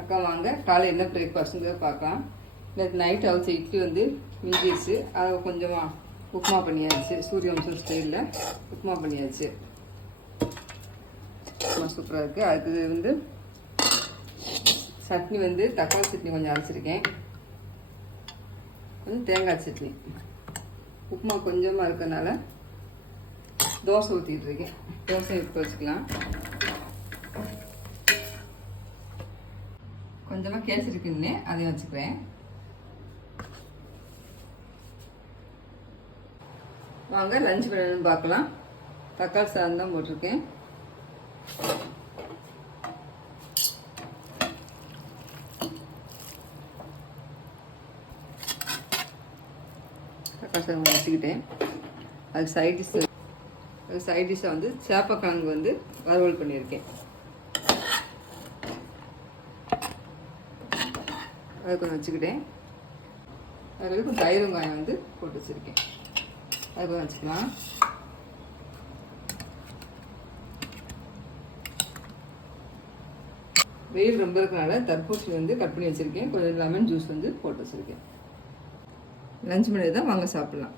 அக்கா வாங்க காலை என்ன பிரேக்ஃபாஸ்ட்டுங்கிறத பார்க்கலாம். நேற்று நைட் அவிச்ச இட்லி வந்து மிஞ்சிடுச்சு. அதை கொஞ்சமாக உப்புமா பண்ணியாச்சு. சூரிய வம்சம் ஸ்டைலில் உப்புமா பண்ணியாச்சு. உப்புமா சூப்பராக இருக்குது. அதுக்கு வந்து சட்னி வந்து தக்காளி சட்னி கொஞ்சம் அரைச்சிருக்கேன், கொஞ்சம் தேங்காய் சட்னி. உப்புமா கொஞ்சமாக இருக்கனால தோசை ஊற்றிட்டு இருக்கேன். தோசை இப்போ வச்சுக்கலாம். கொஞ்சமாக கேசரி கிண்ணே அதையும் வச்சுக்கிறேன். வாங்க லஞ்ச் பண்ணணும்னு பார்க்கலாம். தக்காளி சாதம் தான் போட்டிருக்கேன். தக்காளி சாதம் வச்சுக்கிட்டேன். அதுக்கு சைட் டிஷ்ஷை வந்து சேப்பக்கிழங்கு வந்து வறுவல் பண்ணியிருக்கேன். அது கொஞ்சம் வச்சுக்கிட்டேன். அதில் கொஞ்சம் தயிர் வெங்காயம் வந்து போட்டு வச்சுருக்கேன். அது கொஞ்சம் வச்சுக்கலாம். வெயில் ரொம்ப இருக்கனால தர்பூசணி வந்து கட் பண்ணி வச்சுருக்கேன். கொஞ்சம் லெமன் ஜூஸ் வந்து போட்டு வச்சுருக்கேன். லஞ்ச் பண்ணி தான் வாங்க சாப்பிட்லாம்.